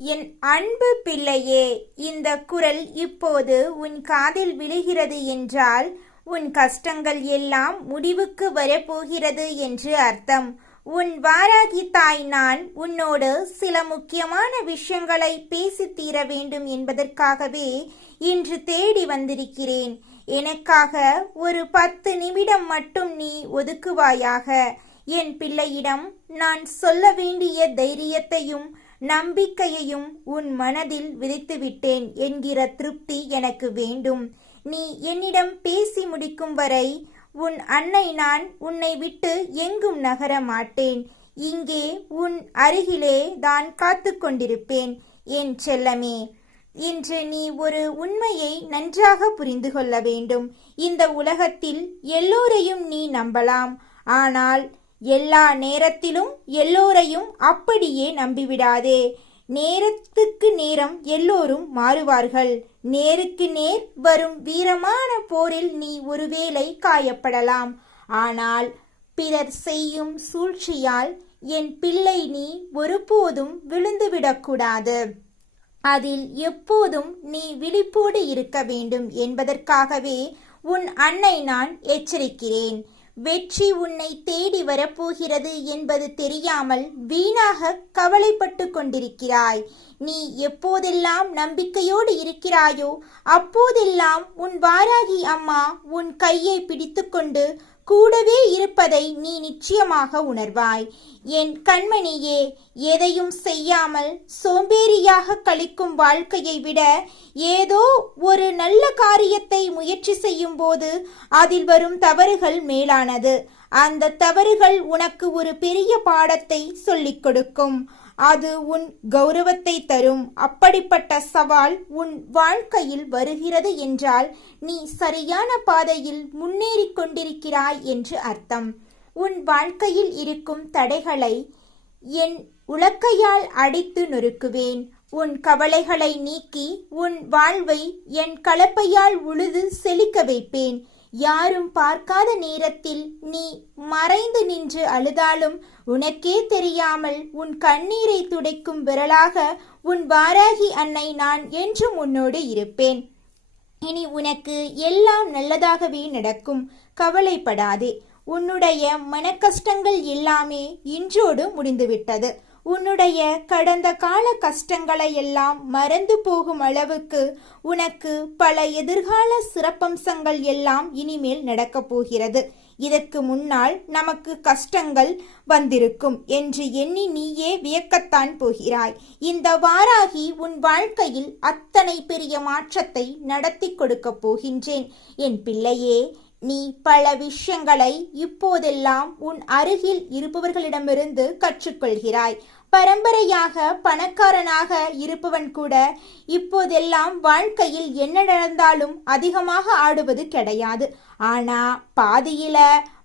என் அன்பு பிள்ளையே, இந்த குரல் இப்போது உன் காதில் விழுகிறது என்றால் உன் கஷ்டங்கள் எல்லாம் முடிவுக்கு வரப்போகிறது என்று அர்த்தம். உன் வாராகி தாய் நான் உன்னோடு சில முக்கியமான விஷயங்களை பேசி தீர வேண்டும் என்பதற்காகவே இன்று தேடி வந்திருக்கிறேன். எனக்காக ஒரு 10 நிமிடம் மட்டும் நீ ஒதுக்குவாயாக? என் பிள்ளையிடம் நான் சொல்ல வேண்டிய தைரியத்தையும் நம்பிக்கையையும் உன் மனதில் விதைத்துவிட்டேன் என்கிற திருப்தி எனக்கு வேண்டும். நீ என்னிடம் பேசி முடிக்கும் வரை உன் அன்னை நான் உன்னை விட்டு எங்கும் நகர மாட்டேன். இங்கே உன் அருகிலே தான் காத்து கொண்டிருப்பேன் என் செல்லமே. இன்று நீ ஒரு உண்மையை நன்றாக புரிந்து கொள்ள வேண்டும். இந்த உலகத்தில் எல்லோரையும் நீ நம்பலாம், ஆனால் எல்லா நேரத்திலும் எல்லோரையும் அப்படியே நம்பிவிடாதே. நேரத்துக்கு நேரம் எல்லோரும் மாறுவார்கள். நேருக்கு நேர் வரும் வீரமான போரில் நீ ஒருவேளை காயப்படலாம். ஆனால் பிறர் செய்யும் சூழ்ச்சியால் என் பிள்ளை நீ ஒருபோதும் விழுந்துவிடக்கூடாது. அதில் எப்போதும் நீ விழிப்போடு இருக்க வேண்டும் என்பதற்காகவே உன் அன்னை நான் எச்சரிக்கிறேன். வெற்றி உன்னை தேடி வரப்போகிறது என்பது தெரியாமல் வீணாக கவலைப்பட்டு கொண்டிருக்கிறாய். நீ எப்போதெல்லாம் நம்பிக்கையோடு இருக்கிறாயோ அப்போதெல்லாம் உன் வாராகி அம்மா உன் கையை பிடித்துக்கொண்டு கூடவே இருப்பதை நீ நிச்சயமாக உணர்வாய். என் கண்மணியே, எதையும் செய்யாமல் சோம்பேறியாக கழிக்கும் வாழ்க்கையை விட ஏதோ ஒரு நல்ல காரியத்தை முயற்சி செய்யும் போது அதில் வரும் தவறுகள் மேலானது. அந்த தவறுகள் உனக்கு ஒரு பெரிய பாடத்தை சொல்லிக் கொடுக்கும். அது உன் கௌரவத்தை தரும். அப்படிப்பட்ட சவால் உன் வாழ்க்கையில் வருகிறது என்றால் நீ சரியான பாதையில் முன்னேறி கொண்டிருக்கிறாய் என்று அர்த்தம். உன் வாழ்க்கையில் இருக்கும் தடைகளை என் உலக்கையால் அடித்து நொறுக்குவேன். உன் கவலைகளை நீக்கி உன் வாழ்வை என் கலப்பையால் உழுது செழிக்க வைப்பேன். யாரும் பார்க்காத நேரத்தில் நீ மறைந்து நின்று அழுதாலும் உனக்கே தெரியாமல் உன் கண்ணீரை துடைக்கும் விரலாக உன் வாராகி அன்னை நான் என்றும் உன்னோடு இருப்பேன். இனி உனக்கு எல்லாம் நல்லதாகவே நடக்கும். கவலைப்படாதே. உன்னுடைய மனக்கஷ்டங்கள் எல்லாமே இன்றோடு முடிந்துவிட்டது. உன்னுடைய கடந்த கால கஷ்டங்களை எல்லாம் மறந்து போகும் அளவுக்கு உனக்கு பல எதிர்கால சிறப்பம்சங்கள் எல்லாம் இனிமேல் நடக்கப் போகிறது. இதற்கு முன்னால் நமக்கு கஷ்டங்கள் வந்திருக்கும் என்று எண்ணி நீயே வியக்கத்தான் போகிறாய். இந்த வாராகி உன் வாழ்க்கையில் அத்தனை பெரிய மாற்றத்தை நடத்தி கொடுக்க போகின்றேன் என் பிள்ளையே. நீ பல விஷயங்களை இப்போதெல்லாம் உன் அருகில் இருப்பவர்களிடமிருந்து கற்றுக்கொள்கிறாய். பரம்பரையாக பணக்காரனாக இருப்பவன் கூட இப்போதெல்லாம் வாழ்க்கையில் என்ன நடந்தாலும் அதிகமாக ஆடுவது கிடையாது. ஆனா பாதியில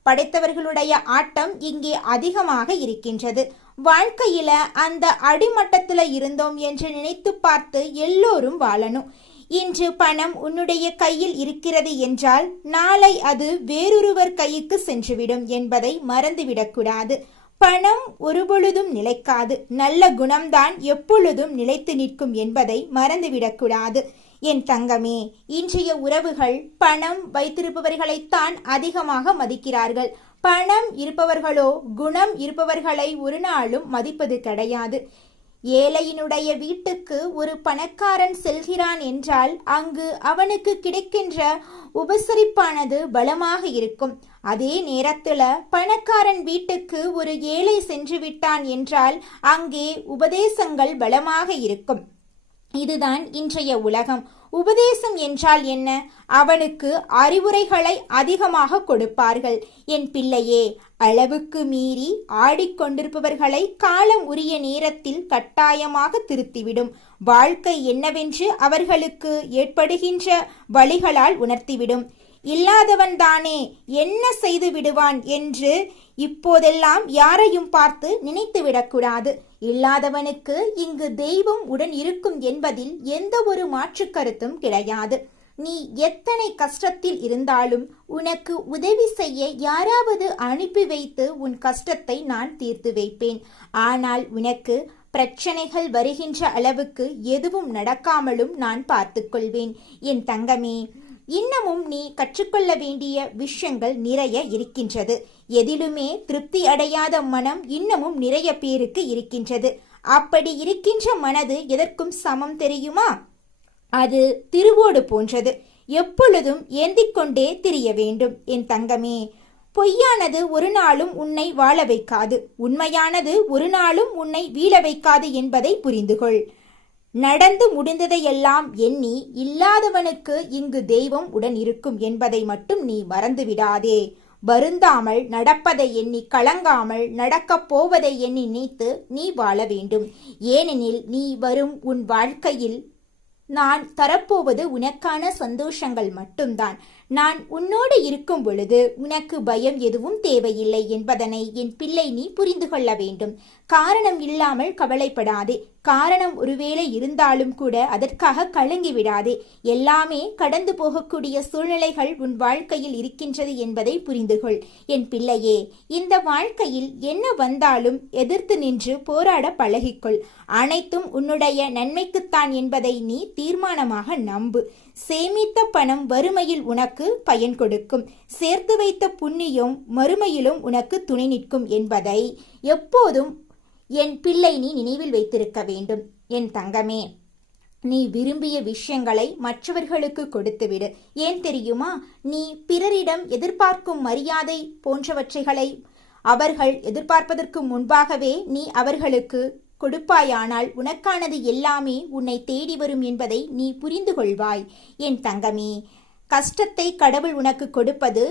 படைத்தவர்களுடைய ஆட்டம் இங்கே அதிகமாக இருக்கின்றது. வாழ்க்கையில அந்த அடிமட்டத்துல இருந்தோம் என்று நினைத்து பார்த்து எல்லோரும் வாழணும். இன்று பணம் உன்னுடைய கையில் இருக்கிறது என்றால் நாளை அது வேறொருவர் கைக்கு சென்றுவிடும் என்பதை மறந்துவிடக்கூடாது. பணம் ஒருபொழுதும் நிலைக்காது. நல்ல குணம்தான் எப்பொழுதும் நிலைத்து நிற்கும் என்பதை மறந்துவிடக்கூடாது என் தங்கமே. இன்றைய உறவுகள் பணம் வைத்திருப்பவர்களைத்தான் அதிகமாக மதிக்கிறார்கள். பணம் இருப்பவர்களோ குணம் இருப்பவர்களை ஒரு நாளும் மதிப்பது கிடையாது. ஏழையினுடைய வீட்டுக்கு ஒரு பணக்காரன் செல்கிறான் என்றால் அங்கு அவனுக்கு கிடைக்கின்ற உபசரிப்பானது பலமாக இருக்கும். அதே நேரத்துல பணக்காரன் வீட்டுக்கு ஒரு ஏழை சென்று விட்டான் என்றால் அங்கே உபதேசங்கள் பலமாக இருக்கும். இதுதான் இன்றைய உலகம். உபதேசம் என்றால் என்ன? அவனுக்கு அறிவுரைகளை அதிகமாக கொடுப்பார்கள். என் பிள்ளையே, அளவுக்கு மீறி ஆடிக்கொண்டிருப்பவர்களை காலம் உரிய நேரத்தில் கட்டாயமாக திருத்திவிடும். வாழ்க்கை என்னவென்று அவர்களுக்கு ஏற்படுகின்ற வழிகளால் உணர்த்திவிடும். இல்லாதவன் தானே என்ன செய்து விடுவான் என்று இப்போதெல்லாம் யாரையும் பார்த்து நினைத்து விடக்கூடாது. இல்லாதவனுக்கு இங்கு தெய்வம் உடன் இருக்கும் என்பதில் எந்த ஒரு மாற்று கருத்தும் கிடையாது. நீ எத்தனை கஷ்டத்தில் இருந்தாலும் உனக்கு உதவி செய்ய யாராவது அனுப்பி வைத்து உன் கஷ்டத்தை நான் தீர்த்து வைப்பேன். ஆனால் உனக்கு பிரச்சனைகள் வருகின்ற அளவுக்கு எதுவும் நடக்காமலும் நான் பார்த்துக்கொள்வேன். என் தங்கமே, இன்னமும் நீ கற்றுக்கொள்ள வேண்டிய விஷயங்கள் நிறைய இருக்கின்றது. எதிலுமே திருப்தி அடையாத மனம் இன்னமும் நிறைய பேருக்கு இருக்கின்றது. அப்படி இருக்கின்ற மனது எதற்கும் சமம் தெரியுமா? அது திருவோடு போன்றது. எப்பொழுதும் ஏந்திக் கொண்டே திரிய வேண்டும். என் தங்கமே, பொய்யானது ஒரு நாளும் உன்னை வாழ வைக்காது, உண்மையானது ஒரு நாளும் உன்னை வீழ வைக்காது என்பதை புரிந்துகொள். நடந்து முடிந்ததையெல்லாம் எண்ணி இல்லாதவனுக்கு இங்கு தெய்வம் உடன் இருக்கும் என்பதை மட்டும் நீ மறந்துவிடாதே. வருந்தாமல் நடப்பதை எண்ணி கலங்காமல் நடக்கப் போவதை எண்ணி நினைத்து நீ வாழ வேண்டும். ஏனெனில் நீ வரும் உன் வாழ்க்கையில் நான் தரப்போவது உனக்கான சந்தோஷங்கள் மட்டும்தான். நான் உன்னோடு இருக்கும் பொழுது உனக்கு பயம் எதுவும் தேவையில்லை என்பதனை என் பிள்ளை நீ புரிந்து கொள்ள வேண்டும். காரணம் இல்லாமல் கவலைப்படாதே. காரணம் ஒருவேளை இருந்தாலும் கூட அதற்காக கலங்கி விடாதே. எல்லாமே கடந்து போகக்கூடிய சூழ்நிலைகள் உன் வாழ்க்கையில் இருக்கின்றது என்பதை புரிந்துகொள். என் பிள்ளையே, இந்த வாழ்க்கையில் என்ன வந்தாலும் எதிர்த்து நின்று போராட பழகிக்கொள். அனைத்தும் உன்னுடைய நன்மைக்குத்தான் என்பதை நீ தீர்மானமாக நம்பு. சேமித்த பணம் வறுமையில் உனக்கு பயன் கொடுக்கும். சேர்த்து வைத்த புண்ணியம் மறுமையிலும் உனக்கு துணை நிற்கும் என்பதை எப்போதும் என் பிள்ளை நீ நினைவில் வைத்திருக்க வேண்டும். என் தங்கமே, நீ விரும்பிய விஷயங்களை மற்றவர்களுக்கு கொடுத்துவிடு. ஏன் தெரியுமா? நீ பிறரிடம் எதிர்பார்க்கும் மரியாதை போன்றவற்றைகளை அவர்கள் எதிர்பார்ப்பதற்கு முன்பாகவே நீ அவர்களுக்கு கொடுப்பாயானால் உனக்கானது எல்லாமே உன்னை தேடி வரும் என்பதை நீ புரிந்து கொள்வாய். என் தங்கமே, கஷ்டத்தை கடவுள் உனக்கு கொடுப்பது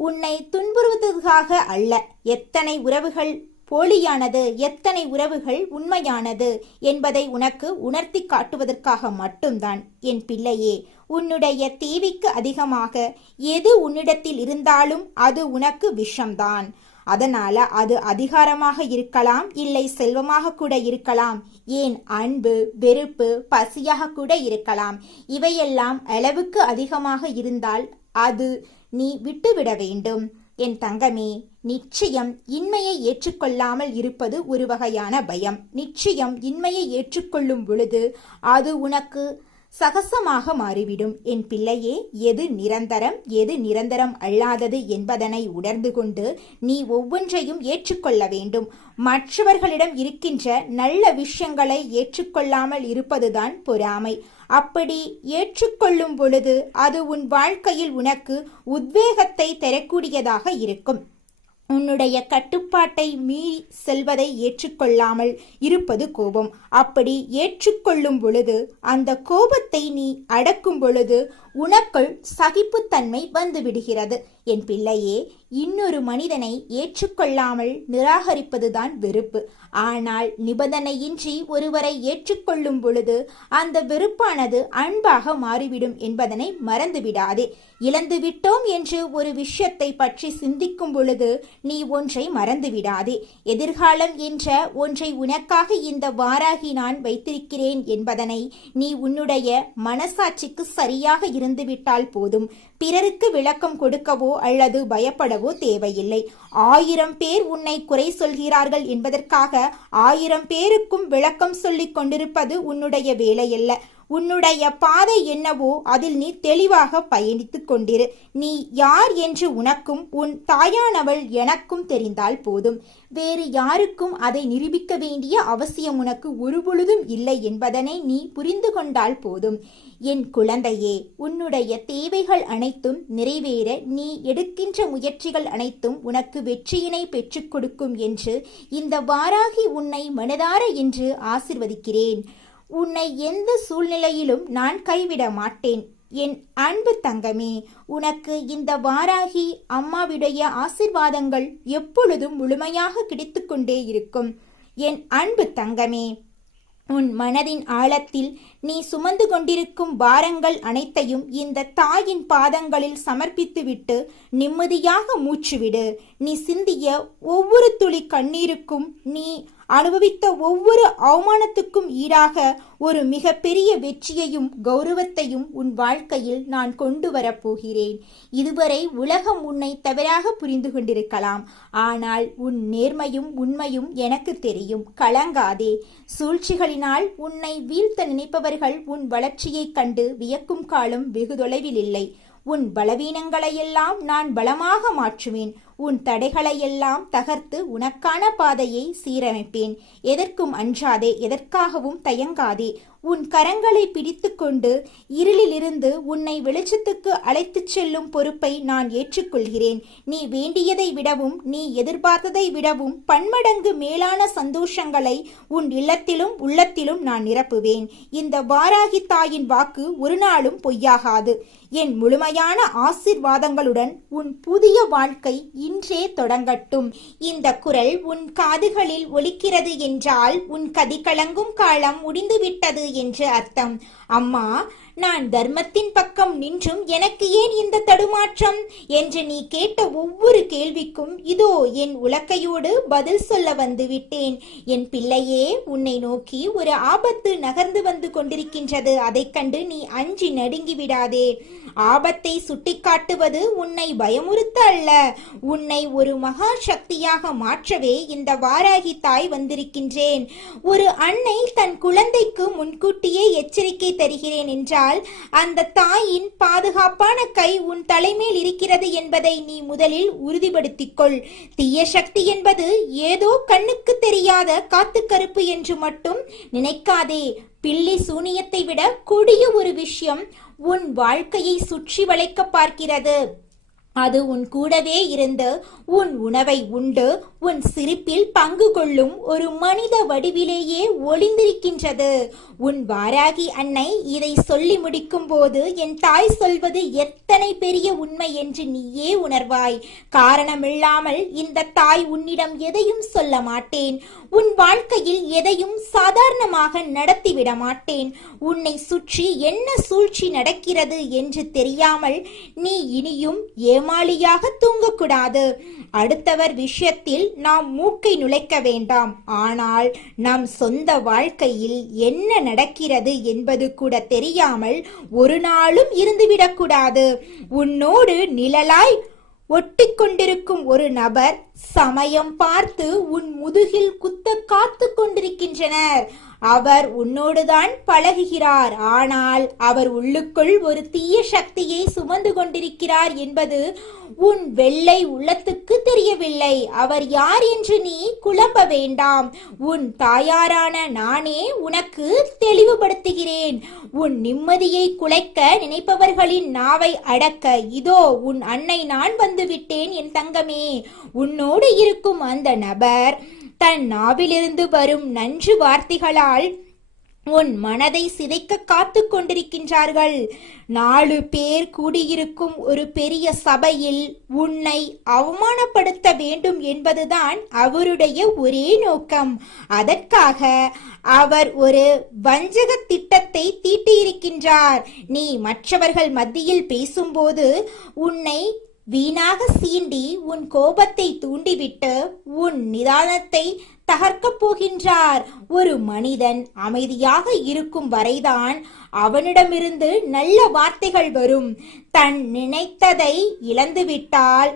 உன்னை துன்புறுவதற்காக அல்ல. எத்தனை உறவுகள் போலியானது, எத்தனை உறவுகள் உண்மையானது என்பதை உனக்கு உணர்த்தி காட்டுவதற்காக மட்டும்தான். என் பிள்ளையே, உன்னுடைய தேவைக்கு அதிகமாக எது உன்னிடத்தில் இருந்தாலும் அது உனக்கு விஷம்தான். அதனால அது அதிகாரமாக இருக்கலாம், இல்லை செல்வமாக கூட இருக்கலாம், ஏன் அன்பு, வெறுப்பு, பசியாக கூட இருக்கலாம். இவையெல்லாம் அளவுக்கு அதிகமாக இருந்தால் அது நீ விட்டுவிட வேண்டும். என் தங்கமே, நிச்சயம் இன்மையை ஏற்றுக்கொள்ளாமல் இருப்பது ஒரு வகையான பயம். நிச்சயம் இன்மையை ஏற்றுக்கொள்ளும் பொழுது அது உனக்கு சகசமாக மாறிவிடும். என் பிள்ளையே, எது நிரந்தரம் எது நிரந்தரம் அல்லாதது என்பதனை உணர்ந்து கொண்டு நீ ஒவ்வொன்றையும் ஏற்றுக்கொள்ள வேண்டும். மற்றவர்களிடம் இருக்கின்ற நல்ல விஷயங்களை ஏற்றுக்கொள்ளாமல் இருப்பதுதான் பொறாமை. அப்படி ஏற்றுக்கொள்ளும் பொழுது அது உன் வாழ்க்கையில் உனக்கு உத்வேகத்தை தரக்கூடியதாக இருக்கும். உன்னுடைய கட்டுப்பாட்டை மீறி செல்வதை ஏற்றுக்கொள்ளாமல் இருப்பது கோபம். அப்படி ஏற்றுக்கொள்ளும் பொழுது அந்த கோபத்தை நீ அடக்கும் பொழுது உனக்குள் சகிப்புத்தன்மை வந்து விடுகிறது. என் பிள்ளையே, இன்னொரு மனிதனை ஏற்றுக்கொள்ளாமல் நிராகரிப்பதுதான் வெறுப்பு. ஆனால் நிபந்தனையின்றி ஒருவரை ஏற்றுக்கொள்ளும் பொழுது அந்த வெறுப்பானது அன்பாக மாறிவிடும் என்பதனை மறந்துவிடாதே. இழந்துவிட்டோம் என்று ஒரு விஷயத்தை பற்றி சிந்திக்கும் பொழுது நீ ஒன்றை மறந்துவிடாதே. எதிர்காலம் என்ற ஒன்றை உனக்காக இந்த வாராகி நான் வைத்திருக்கிறேன் என்பதனை நீ உன்னுடைய மனசாட்சிக்கு சரியாக இருந்துவிட்டால் போதும். பிறருக்கு விளக்கம் கொடுக்கவோ அல்லது பயப்படவோ தேவையில்லை. 1000 பேர் உன்னை குறை சொல்கிறார்கள் என்பதற்காக 1000 பேருக்கும் விளக்கம் சொல்லிக் கொண்டிருப்பது உன்னுடைய வேலையல்ல. உன்னுடைய பாதை என்னவோ அதில் நீ தெளிவாக பயணித்துக் கொண்டிரு. நீ யார் என்று உனக்கும் உன் தாயானவள் எனக்கும் தெரிந்தால் போதும். வேறு யாருக்கும் அதை நிரூபிக்க வேண்டிய அவசியம் உனக்கு ஒருபொழுதும் இல்லை என்பதனை நீ புரிந்து கொண்டால் போதும். என் குழந்தையே, உன்னுடைய தேவைகள் அனைத்தும் நிறைவேற நீ எடுக்கின்ற முயற்சிகள் அனைத்தும் உனக்கு வெற்றியினை பெற்றுக் கொடுக்கும் என்று இந்த வாராகி உன்னை மனதார என்று ஆசிர்வதிக்கிறேன். உன்னை எந்த சூழ்நிலையிலும் நான் கைவிட மாட்டேன். என் அன்பு தங்கமே, உனக்கு இந்த வாராகி அம்மாவுடைய ஆசிர்வாதங்கள் எப்பொழுதும் முழுமையாக கிடைத்து கொண்டே இருக்கும். என் அன்பு தங்கமே, உன் மனதின் ஆழத்தில் நீ சுமந்து கொண்டிருக்கும் பாரங்கள் அனைத்தையும் இந்த தாயின் பாதங்களில் சமர்ப்பித்துவிட்டு நிம்மதியாக மூச்சுவிடு. நீ சிந்திய ஒவ்வொரு துளி கண்ணீருக்கும் நீ அனுபவித்த ஒவ்வொரு அவமானத்துக்கும் ஈடாக ஒரு மிக பெரிய வெற்றியையும் கௌரவத்தையும் உன் வாழ்க்கையில் நான் கொண்டு வரப்போகிறேன். இதுவரை உலகம் உன்னை தவறாக புரிந்து கொண்டிருக்கலாம். ஆனால் உன் நேர்மையும் உண்மையும் எனக்கு தெரியும். கலங்காதே. சூழ்ச்சிகளினால் உன்னை வீழ்த்த நினைப்பவர்கள் உன் வளர்ச்சியைக் கண்டு வியக்கும் காலம் வெகு தொலைவில் இல்லை. உன் பலவீனங்களையெல்லாம் நான் பலமாக மாற்றுவேன். உன் தடைகளையெல்லாம் தகர்த்து உனக்கான பாதையை சீரமைப்பேன். எதற்கும் அஞ்சாதே, எதற்காகவும் தயங்காதே. உன் கரங்களை பிடித்துக்கொண்டு இருளிலிருந்து உன்னை வெளிச்சத்துக்கு அழைத்துச் செல்லும் பொறுப்பை நான் ஏற்றுக்கொள்கிறேன். நீ வேண்டியதை விடவும் நீ எதிர்பார்த்ததை விடவும் பன்மடங்கு மேலான சந்தோஷங்களை உன் இல்லத்திலும் உள்ளத்திலும் நான் நிரப்புவேன். இந்த வாராகி தாயின் வாக்கு ஒரு நாளும் பொய்யாகாது. என் முழுமையான ஆசீர்வாதங்களுடன் உன் புதிய வாழ்க்கை இன்றே தொடங்கட்டும். இந்த குரல் உன் காதுகளில் ஒலிக்கிறது என்றால் உன் கதி கலங்கும் காலம் முடிந்துவிட்டது என்று அர்த்தம். அம்மா, நான் தர்மத்தின் பக்கம் நின்றும் எனக்கு ஏன் இந்த தடுமாற்றம் என்று நீ கேட்ட ஒவ்வொரு கேள்விக்கும் இதோ என் உலக்கையோடு பதில் சொல்ல வந்து விட்டேன். என் பிள்ளையே, உன்னை நோக்கி ஒரு ஆபத்து நகர்ந்து வந்து கொண்டிருக்கின்றது. அதைக் கண்டு நீ அஞ்சி நடுங்கி விடாதே. ஆபத்தை சுட்டிக்காட்டுவது உன்னை பயமுறுத்த அல்ல, உன்னை ஒரு மகா சக்தியாக மாற்றவே இந்த வாராகி தாய் வந்திருக்கின்றேன். ஒரு அன்னை தன் குழந்தைக்கு முன்கூட்டியே எச்சரிக்கை தருகிறேன் என்றால் அந்த தாயின் பாதுகாப்பான கை உன் தலைமேல் இருக்கிறது என்பதை நீ முதலில் உறுதிப்படுத்திக் கொள். தீய சக்தி என்பது ஏதோ கண்ணுக்கு தெரியாத காத்துக்கருப்பு என்று மட்டும் நினைக்காதே. பில்லி சூனியத்தை விட கொடிய ஒரு விஷயம் உன் வாழ்க்கையை சுற்றி வளைக்க பார்க்கிறது. அது உன் கூடவே இருந்து உன் உணவை உண்டு உன் சிரிப்பில் பங்கு கொள்ளும் ஒரு மனித வடிவிலேயே ஒளிந்திருக்கின்றது. உன் வாராகி அன்னை இதை சொல்லி முடிக்கும் போது என் தாய் சொல்வது எத்தனை பெரிய உண்மை என்று நீயே உணர்வாய். காரணமில்லாமல் இந்த தாய் உன்னிடம் எதையும் சொல்ல மாட்டேன். உன் வாழ்க்கையில் எதையும் சாதாரணமாக நடத்திவிட மாட்டேன். உன்னை சுற்றி என்ன சூழ்ச்சி நடக்கிறது என்று தெரியாமல் நீ இனியும் ஏமாளியாக தூங்கக்கூடாது. அடுத்தவர் விஷயத்தில் நாம் மூக்கை நுழைக்க வேண்டாம். ஆனால் நம் சொந்த வாழ்க்கையில் என்ன நடக்கிறது என்பது கூட தெரியாமல் ஒரு நாளும் இருந்துவிடக்கூடாது. உன்னோடு நிழலாய் ஒட்டிக்கொண்டிருக்கும் ஒரு நபர் சமயம் பார்த்து உன் முதுகில் குத்த காத்து கொண்டிருக்கின்றனர். அவர் உன்னோடுதான் பழகுகிறார். ஆனால் அவர் உள்ளுக்குள் ஒரு தீய சக்தியை சுமந்து கொண்டிருக்கிறார் என்பது உன் வெள்ளை உள்ளத்துக்கு தெரியவில்லை. அவர் யார் என்று நீ குழம்ப வேண்டாம். உன் தாயாரான நானே உனக்கு தெளிவுபடுத்துகிறேன். உன் நிம்மதியை குலைக்க நினைப்பவர்களின் நாவை அடக்க இதோ உன் அன்னை நான் வந்துவிட்டேன். என் தங்கமே, உன்னோடு இருக்கும் அந்த நபர் தன் நாவிலிருந்து வரும் நன்று வார்த்தைகளால் உன் மனதை சிதைக்க காத்து கொண்டிருக்கின்றார்கள். 4 பேர் கூடியிருக்கும் ஒரு பெரிய சபையில் உன்னை அவமானப்படுத்த வேண்டும் என்பதுதான் அவருடைய ஒரே நோக்கம். அதற்காக அவர் ஒரு வஞ்சக திட்டத்தை தீட்டியிருக்கின்றார். நீ மற்றவர்கள் மத்தியில் பேசும்போது உன்னை வீணாக சீண்டி உன் கோபத்தை தூண்டிவிட்டு உன் நிதானத்தை தகர்க்கப் போகின்றார். ஒரு மனிதன் அமைதியாக இருக்கும் வரைதான் அவனிடமிருந்து நல்ல வார்த்தைகள் வரும். தன் நினைத்ததை இழந்துவிட்டால்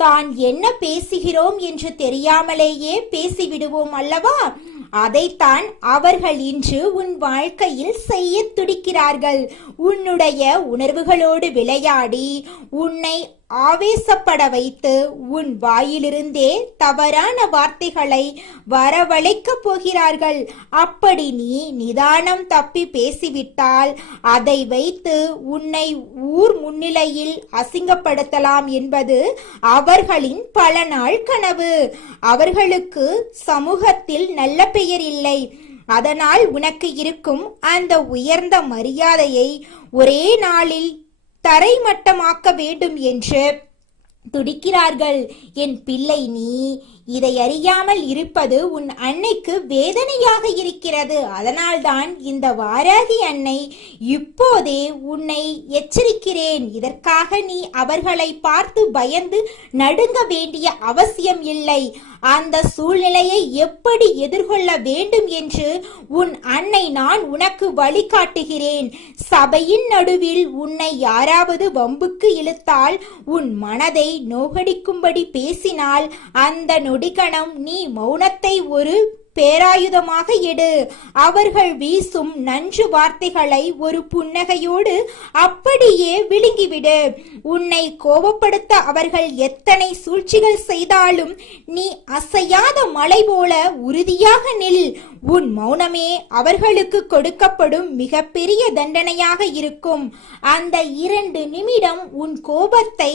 தான் என்ன பேசுகிறோம் என்று தெரியாமலேயே பேசிவிடுவோம் அல்லவா? அதைத்தான் அவர்கள் இன்று உன் வாழ்க்கையில் செய்ய துடிக்கிறார்கள். உன்னுடைய உணர்வுகளோடு விளையாடி உன்னை ஆவேசப்பட வைத்து உன் வாயிலிருந்தே தவறான வார்த்தைகளை வரவழைக்கப் போகிறார்கள். அப்படி நீ நிதானம் தப்பி பேசிவிட்டால் அதை வைத்து உன்னை ஊர் முன்னிலையில் அசிங்கப்படுத்தலாம் என்பது அவர்களின் பல நாள் கனவு. அவர்களுக்கு சமூகத்தில் நல்ல பெயர் இல்லை. அதனால் உனக்கு இருக்கும் அந்த உயர்ந்த மரியாதையை ஒரே நாளில் தரைமட்டமாக்க வேண்டும் என்று துடிக்கிறார்கள். என் பிள்ளை, நீ இதை அறியாமல் இருப்பது உன் அன்னைக்கு வேதனையாக இருக்கிறது. அதனால்தான் இந்த வாராகி அன்னை இப்போதே உன்னை எச்சரிக்கிறேன். இதற்காக நீ அவர்களை பார்த்து பயந்து நடுங்க வேண்டிய அவசியம் இல்லை. அந்த சூழ்நிலையை எப்படி எதிர்கொள்ள வேண்டும் என்று உன் அன்னை நான் உனக்கு வழிகாட்டுகிறேன். சபையின் நடுவில் உன்னை யாராவது வம்புக்கு இழுத்தால், உன் மனதை நோகடிக்கும்படி பேசினால், அந்த நொடிகணம் நீ மௌனத்தை ஒரு பேராயுதமாக எடு. அவர்கள் வீசும் நஞ்சு வார்த்தைகளை ஒரு புன்னகையோடு அப்படியே விழுங்கிவிடு. உன்னை கோபப்படுத்த அவர்கள் எத்தனை சூழ்ச்சிகள் செய்தாலும் நீ அசையாத மலை போல உறுதியாக நில். உன் மௌனமே அவர்களுக்கு கொடுக்கப்படும் மிகப்பெரிய தண்டனையாக இருக்கும். அந்த 2 நிமிடம் உன் கோபத்தை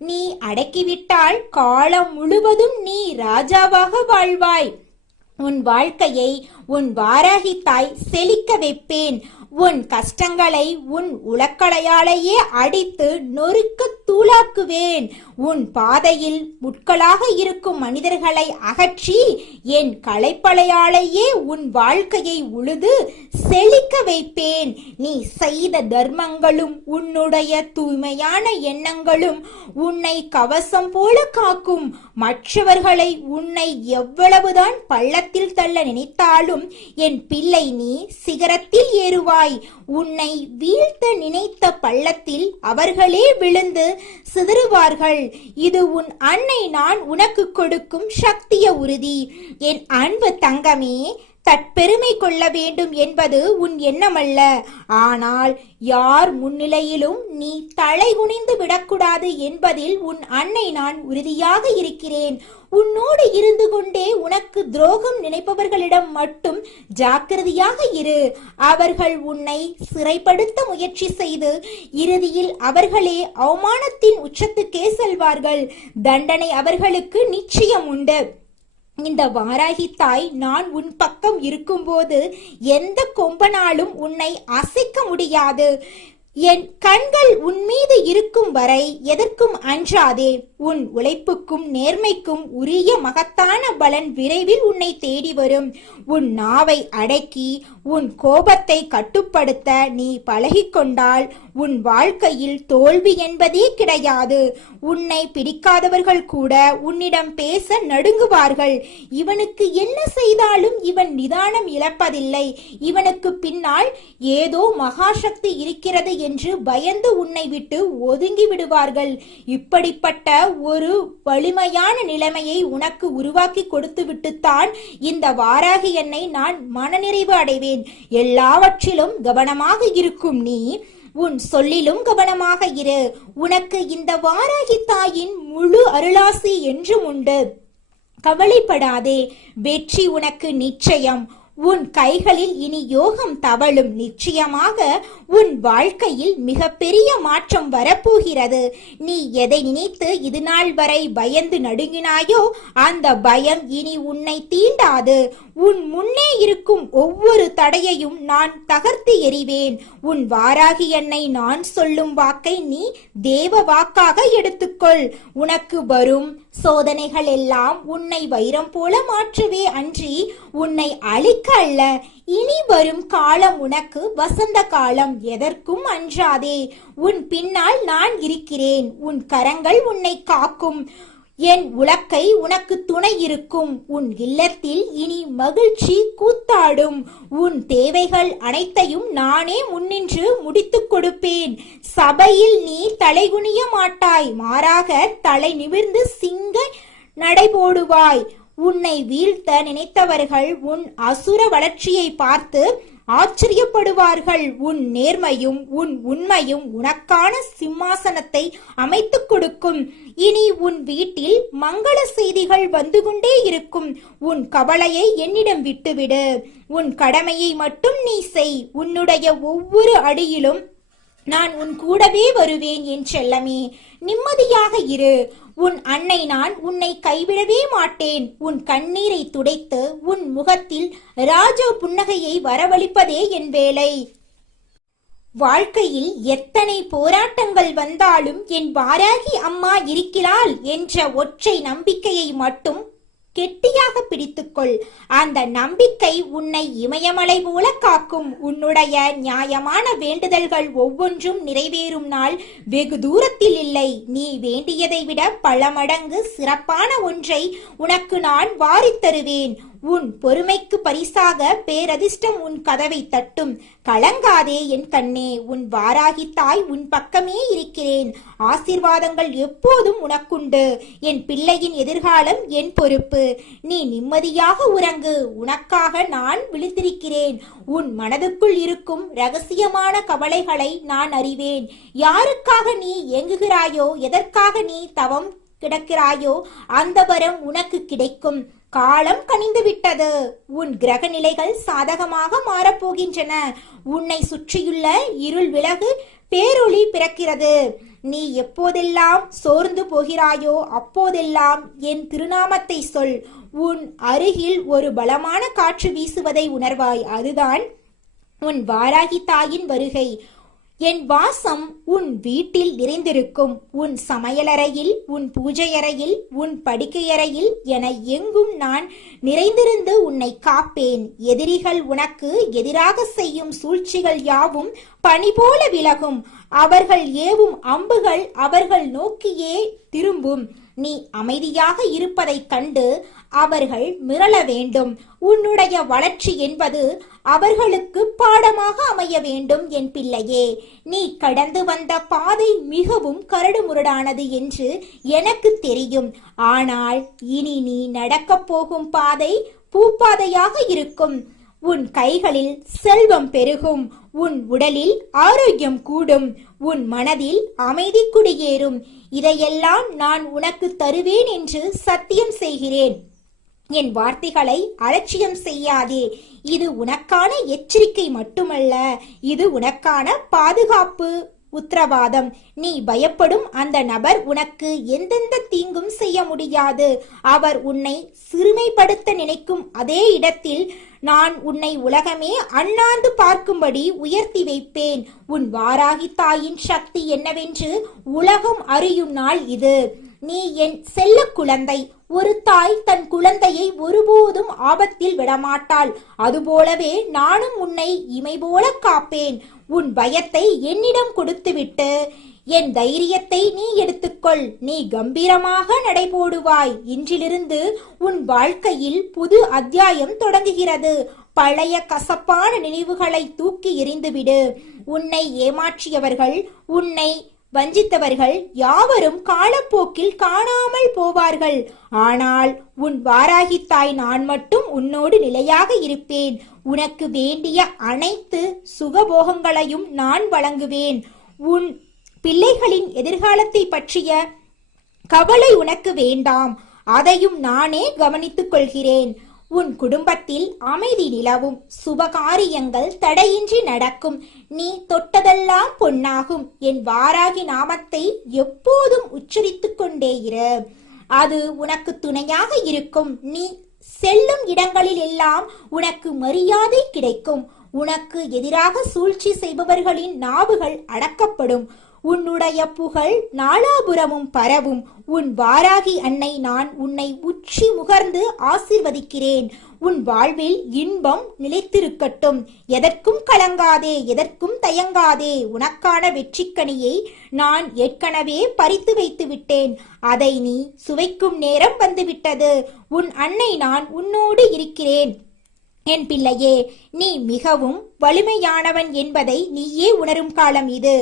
நீ அடக்கிவிட்டால் காலம் முழுவதும் நீ ராஜாவாக வாழ்வாய். உன் வாழ்க்கையை உன் வாராகி தாய் செழிக்க வைப்பேன். உன் கஷ்டங்களை உன் உலக்களையாலேயே அடித்து நொறுக்க தூளாக்குவேன். உன் பாதையில் முட்களாக இருக்கும் மனிதர்களை அகற்றி என் களைப்பலையாலேயே உன் வாழ்க்கையை உழுது செழிக்க வைப்பேன். நீ செய்த தர்மங்களும் உன்னுடைய தூய்மையான எண்ணங்களும் உன்னை கவசம் போல காக்கும். மற்றவர்களை உன்னை எவ்வளவுதான் பள்ளத்தில் தள்ள நினைத்தாலும் என் பிள்ளை நீ சிகரத்தில் ஏறுவாய். உன்னை வீழ்த்த நினைத்த பள்ளத்தில் அவர்களே விழுந்து சிதறுவார்கள். இது உன் அன்னை நான் உனக்கு கொடுக்கும் சக்திய உறுதி. என் அன்பு தங்கமே, தற்பெருமை கொள்ள வேண்டும் என்பது உன் எண்ணமல்ல. ஆனால் யார் முன்னிலையிலும் நீ தலை குனிந்து விடக்கூடாது என்பதில் உன் அன்னை நான் உறுதியாக இருக்கிறேன். உன்னோடு இருந்து கொண்டே உனக்கு துரோகம் நினைப்பவர்களிடம் மட்டும் ஜாக்கிரதையாக இரு. அவர்கள் உன்னை சிறைப்படுத்த முயற்சி செய்து இறுதியில் அவர்களே அவமானத்தின் உச்சத்துக்கே செல்வார்கள். தண்டனை அவர்களுக்கு நிச்சயம் உண்டு. இந்த வாராகி தாய் நான் உன் பக்கம் இருக்கும்போது எந்த கொம்பனாலும் உன்னை அசைக்க முடியாது. என் கண்கள் உன் மீது இருக்கும் வரை எதற்கும் அஞ்சாதே. உன் உழைப்புக்கும் நேர்மைக்கும் உரிய மகத்தான பலன் விரைவில் உன்னை தேடி வரும். உன் நாவை அடக்கி உன் கோபத்தை கட்டுப்படுத்த நீ பழகிக்கொண்டால் உன் வாழ்க்கையில் தோல்வி என்பதே கிடையாது. உன்னை பிடிக்காதவர்கள் கூட உன்னிடம் பேச நடுங்குவார்கள். இவனுக்கு என்ன செய்தாலும் இவன் நிதானம் இழப்பதில்லை, இவனுக்கு பின்னால் ஏதோ மகாசக்தி இருக்கிறது என்று பயந்து உன்னை விட்டு ஒதுங்கி விடுவார்கள். இப்படிப்பட்ட ஒரு வலிமையான நிலைமையை உனக்கு உருவாக்கி கொடுத்து விட்டுத்தான் இந்த வாராகி என்னை நான் மனநிறைவு அடைவேன். எல்லாவற்றிலும் கவனமாக இருக்கும் நீ உன் சொல்லிலும் கவனமாக இரு. உனக்கு இந்த வாராகி தாயின் முழு அருளாசி என்றும் உண்டு. கவலைப்படாதே, வெற்றி உனக்கு நிச்சயம். உன் கைகளில் இனி யோகம் தவழும். நிச்சயமாக உன் வாழ்க்கையில் மிகப்பெரிய மாற்றம் வரப்போகிறது. நீ எதை நினைத்து இது நாள் வரை பயந்து நடுங்கினாயோ அந்த பயம் இனி உன்னை தீண்டாது. உன் முன்னே இருக்கும் ஒவ்வொரு தடையையும் நான் தகர்த்து எறிவேன். உன் வாராகி என்னை நான் சொல்லும் வாக்கை நீ தேவ வாக்காக எடுத்துக்கொள். உனக்கு வரும் சோதனைகள் எல்லாம் உன்னை வைரம் போல மாற்றவே அன்றி உன்னை அழிக்க அல்ல. இனி வரும் காலம் உனக்கு வசந்த காலம். எதற்கும் அஞ்சாதே. உன் பின்னால் நான் இருக்கிறேன். உன் கரங்கள் உன்னை காக்கும். என் உலக்கை உனக்கு துணை இருக்கும். உன் இல்லத்தில் இனி மகிழ்ச்சி கூத்தாடும். உன் தேவைகள் அனைத்தையும் நானே முன்னின்று முடித்துக் கொடுப்பேன். சபையில் நீ தலைகுனிய மாட்டாய், மாறாக தலை நிமிர்ந்து சிங்க நடைபோடுவாய். உன்னை வீழ்த்த நினைத்தவர்கள் உன் அசுர வளர்ச்சியை பார்த்து ஆச்சரியப்படுவார்கள். உன் நேர்மையும் உன் உண்மையும் உனக்கான சிம்மாசனத்தை அமைத்துக் கொடுக்கும். இனி உன் வீட்டில் மங்கள செய்திகள் வந்து கொண்டே இருக்கும். உன் கவலையை என்னிடம் விட்டுவிடு. உன் கடமையை மட்டும் நீ செய். உன்னுடைய ஒவ்வொரு அடியிலும் நான் உன் கூடவே வருவேன். என் செல்லமே, நிம்மதியாக இரு. உன் அன்னை நான் உன்னை கைவிடவே மாட்டேன். உன் கண்ணீரை துடைத்து உன் முகத்தில் ராஜ புன்னகையை வரவழைப்பதே என் வேலை. வாழ்க்கையில் எத்தனை போராட்டங்கள் வந்தாலும் என் வாராகி அம்மா இருக்கிறாள் என்ற ஒற்றை நம்பிக்கையை மட்டும் கெட்டியாக பிடித்துக்கொள். அந்த நம்பிக்கை உன்னை இமயமலை போல காக்கும். உன்னுடைய நியாயமான வேண்டுதல்கள் ஒவ்வொன்றும் நிறைவேறும் நாள் வெகு தூரத்தில் இல்லை. நீ வேண்டியதை விட பல மடங்கு சிறப்பான ஒன்றை உனக்கு நான் வாரித் தருவேன். உன் பொறுமைக்கு பரிசாக பேரதிர்ஷ்டம் உன் கதவை தட்டும். கலங்காதே என் கண்ணே, உன் வாராகி தாய் உன் பக்கமே இருக்கிறேன். ஆசீர்வாதங்கள் எப்போதும் உனக்குண்டு. என் பிள்ளையின் எதிர்காலம் என் பொறுப்பு. நீ நிம்மதியாக உறங்கு. உனக்காக நான் விழித்திருக்கிறேன். உன் மனதுக்குள் இருக்கும் ரகசியமான கவலைகளை நான் அறிவேன். யாருக்காக நீ ஏங்குகிறாயோ, எதற்காக நீ தவம் கிடக்கிறாயோ, அந்த வரம் உனக்கு கிடைக்கும். காலம் கனிந்து விட்டது. உன் கிரக நிலைகள் சாதகமாக மாறப்போகின்றன. உன்னை சுற்றியுள்ள இருள் விலகு, பேரொளி பிறக்கிறது. நீ எப்போதெல்லாம் சோர்ந்து போகிறாயோ அப்போதெல்லாம் என் திருநாமத்தை சொல். உன் அருகில் ஒரு பலமான காற்று வீசுவதை உணர்வாய். அதுதான் உன் வாராகி தாயின் வருகை. என் வாசம் உன் வீட்டில் நிறைந்திருக்கும். உன் சமையலறையில், உன் பூஜையறையில், உன் படுக்கையறையில் என எங்கும் நான் நிறைந்திருந்து உன்னை காப்பேன். எதிரிகள் உனக்கு எதிராக செய்யும் சூழ்ச்சிகள் யாவும் பனி போல விலகும். அவர்கள் ஏவும் அம்புகள் அவர்கள் நோக்கியே திரும்பும். நீ அமைதியாக இருப்பதைக் கண்டு அவர்கள் மிரள வேண்டும். உன்னுடைய வளர்ச்சி என்பது அவர்களுக்கு பாடமாக அமைய வேண்டும். என் பிள்ளையே, நீ கடந்து வந்த பாதை மிகவும் கரடுமுரடானது என்று எனக்கு தெரியும். ஆனால் இனி நீ நடக்கப் போகும் பாதை பூப்பாதையாக இருக்கும். உன் கைகளில் செல்வம் பெருகும். உன் உடலில் ஆரோக்கியம் கூடும். உன் மனதில் அமைதி குடியேறும். இதையெல்லாம் நான் உனக்கு தருவேன் என்று சத்தியம் செய்கிறேன். என் வார்த்தைகளை அலட்சியம் செய்யாதே. இது உனக்கான எச்சரிக்கை மட்டுமல்ல, இது உனக்கான பாதுகாப்பு உத்தரவாதம். நீ பயப்படும் அந்த நபர் உனக்கு எந்தெந்த தீங்கும் செய்ய முடியாது. அவர் உன்னை சிறுமைப்படுத்த நினைக்கும் அதே இடத்தில் நான் உன்னை உலகமே அண்ணாந்து பார்க்கும்படி உயர்த்தி வைப்பேன். உன் வாராகி தாயின் சக்தி என்னவென்று உலகம் அறியும் நாள் இது. நீ என் செல்ல குழந்தை. ஒரு தாய் தன் குழந்தையை ஒருபோதும் ஆபத்தில் விடமாட்டாள். அதுபோலவே நானும் உன்னை இமை போல காப்பேன். உன் பயத்தை என்னிடம் கொடுத்துவிட்டு என் தைரியத்தை நீ எடுத்துக்கொள். நீ கம்பீரமாக நடைபோடுவாய். இன்றிலிருந்து உன் வாழ்க்கையில் புது அத்தியாயம் தொடங்குகிறது. பழைய கசப்பான நினைவுகளை தூக்கி எறிந்துவிடு. உன்னை ஏமாற்றியவர்கள், உன்னை வஞ்சித்தவர்கள் யாவரும் காலப்போக்கில் காணாமல் போவார்கள். ஆனால் உன் வாராகி தாய் நான் மட்டும் உன்னோடு நிலையாக இருப்பேன். உனக்கு வேண்டிய அனைத்து சுகபோகங்களையும் நான் வழங்குவேன். உன் பிள்ளைகளின் எதிர்காலத்தை பற்றிய கவலை உனக்கு வேண்டாம். அதையும் நானே கவனித்துக் கொள்கிறேன். உன் குடும்பத்தில் அமைதி நிலவும். சுபகாரியங்கள் தடையின்றி நடக்கும். நீ தொட்டதெல்லாம் பொன்னாகும். என் வாராகி நாமத்தை எப்போதும் உச்சரித்துக் கொண்டே இரு. அது உனக்கு துணையாக இருக்கும். நீ செல்லும் இடங்களில் எல்லாம் உனக்கு மரியாதை கிடைக்கும். உனக்கு எதிராக சூழ்ச்சி செய்பவர்களின் நாவுகள் அடக்கப்படும். உன்னுடைய புகழ் நாலாபுரமும் பரவும். உன் வாராகி அன்னை நான் உன்னை உச்சி முகர்ந்து ஆசீர்வதிக்கிறேன். உன் வாழ்வில் இன்பம் நிலைத்திருக்கட்டும். எதற்கும் கலங்காதே, எதற்கும் தயங்காதே. உனக்கான வெற்றிக்கனியை நான் ஏற்கனவே பறித்து வைத்து விட்டேன். அதை நீ சுவைக்கும் நேரம் வந்துவிட்டது. உன் அன்னை நான் உன்னோடு இருக்கிறேன். என் பிள்ளையே, நீ மிகவும் வலிமையானவன் என்பதை நீயே உணரும் காலம் இது.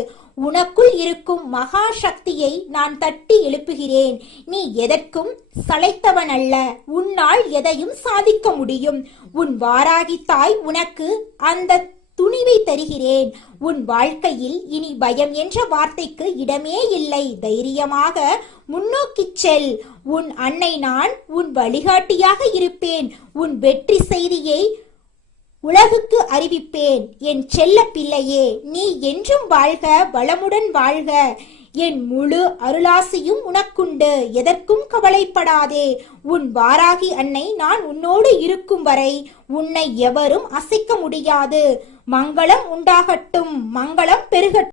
உனக்குள் இருக்கும் மகா சக்தியை நான் தட்டி எழுப்புகிறேன். நீ எதற்கும் சளைத்தவன் அல்ல. உன்னால் எதையும் சாதிக்க முடியும். உன் வாராகி தாய் உனக்கு அந்த துணிவை தருகிறேன். உன் வாழ்க்கையில் இனி பயம் என்ற வார்த்தைக்கு இடமே இல்லை. தைரியமாக முன்னோக்கிச் செல். உன் அன்னை நான் உன் வழிகாட்டியாக இருப்பேன். உன் வெற்றி செய்தியை உலகுக்கு அறிவிப்பேன். என் செல்ல பிள்ளையே, நீ என்றும் வாழ்க, வளமுடன் வாழ்க. என் முழு அருளாசியும் உனக்குண்டு. எதற்கும் கவலைப்படாதே. உன் வாராகி அன்னை நான் உன்னோடு இருக்கும் வரை உன்னை எவரும் அசைக்க முடியாது. மங்களம் உண்டாகட்டும், மங்களம் பெருகட்டும்.